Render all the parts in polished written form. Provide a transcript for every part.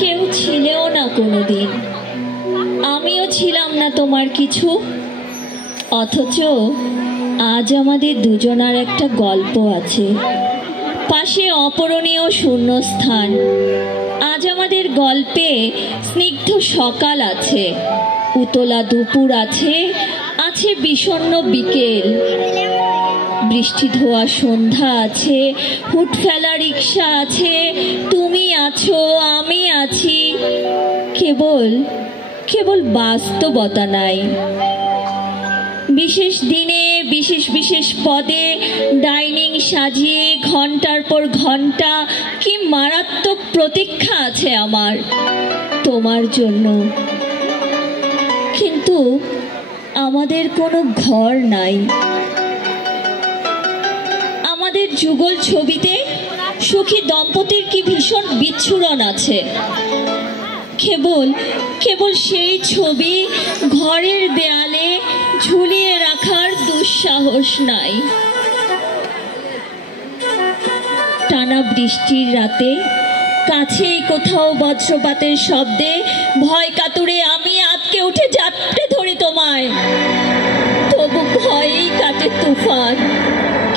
কেউ ছিলেও না কোনোদিন, আমিও ছিলাম না তোমার কিছু, অথচ আজ আমাদের দুজনার একটা গল্প আছে, পাশে অপূরণীয় শূন্যস্থান। আজ আমাদের গল্পে স্নিগ্ধ সকাল আছে, উতলা দুপুর আছে, আছে বিষণ্ণ বিকেল, বৃষ্টি ধোয়া সন্ধ্যা আছে, হুট ফেলা রিক্সা আছে, তুমি আছো, আমি আছি, কেবল কেবল বাস্তবতা নাই। বিশেষ দিনে বিশেষ বিশেষ পদে ডাইনিং সাজিয়ে ঘন্টার পর ঘন্টা কি মারাত্মক প্রতীক্ষা আছে আমার তোমার জন্য, কিন্তু আমাদের কোনো ঘর নাই। আমাদের যুগল ছবিতে সুখী দম্পতির কি ভীষণ বিচ্ছুরণ আছে, কেবল কেবল সেই ছবি ঘরের দেয়ালে ঝুলিয়ে রাখার দুঃসাহস নাই। টানা বৃষ্টির রাতে কাছেই কোথাও বজ্রপাতের শব্দে ভয় কাতুরে আমি আটকে উঠে জাপটে ধরি তোমায়, তবু ভয়েই কাটে তুফান,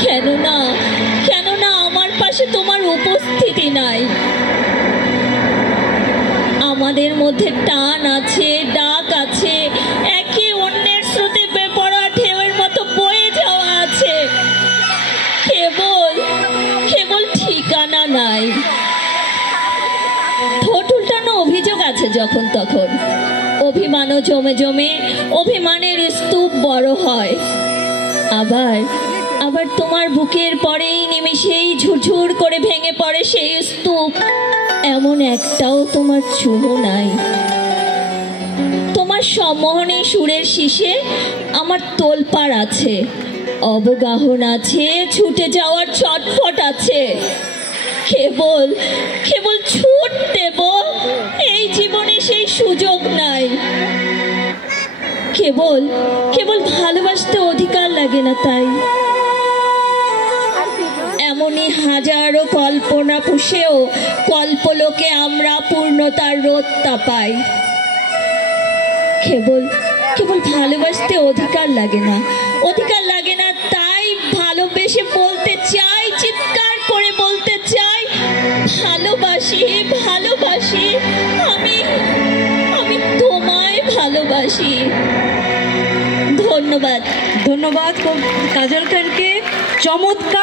কেননা আমার পাশে তোমার উপস্থিতি নাই। আমাদের মধ্যে টান আছে, ডাক আছে, একে অন্যের স্রোতে বেপরোয়া ঢেউয়ের মতো বয়ে যাওয়া আছে, কেবল ঠিকানা নাই। ঠোঁট উল্টানো অভিযোগ আছে যখন তখন, অভিমানও জমে জমে অভিমানের স্তূপ বড় হয়। আবার তোমার বুকের পরেই নিমেষেই ঝুরঝুর করে ভেঙে পড়ে সেই স্তূপ, এমন একটাও তোমার চুমু নাই। তোমার সম্মোহনী সুরের শীষে আমার তোলপাড় আছে, অবগাহন আছে, ছুটে যাওয়ার ছটফট আছে, কেবল ছুট দেব এই জীবনে সেই সুযোগ নাই। কেবল ভালোবাসতে অধিকার লাগে না তাই, এমনই হাজারো কল্পনা পুষেও কল্পলোকে আমরা পূর্ণতার রোদটা পাই। কেবল ভালোবাসতে অধিকার লাগে না তাই ভালোবেসে বলতে চাই, চিৎকার করে বলতে চাই, ভালোবাসি ভালোবাসি, আমি তোমায় ভালোবাসি। ধন্যবাদ কাজল খানকে। চমৎকার।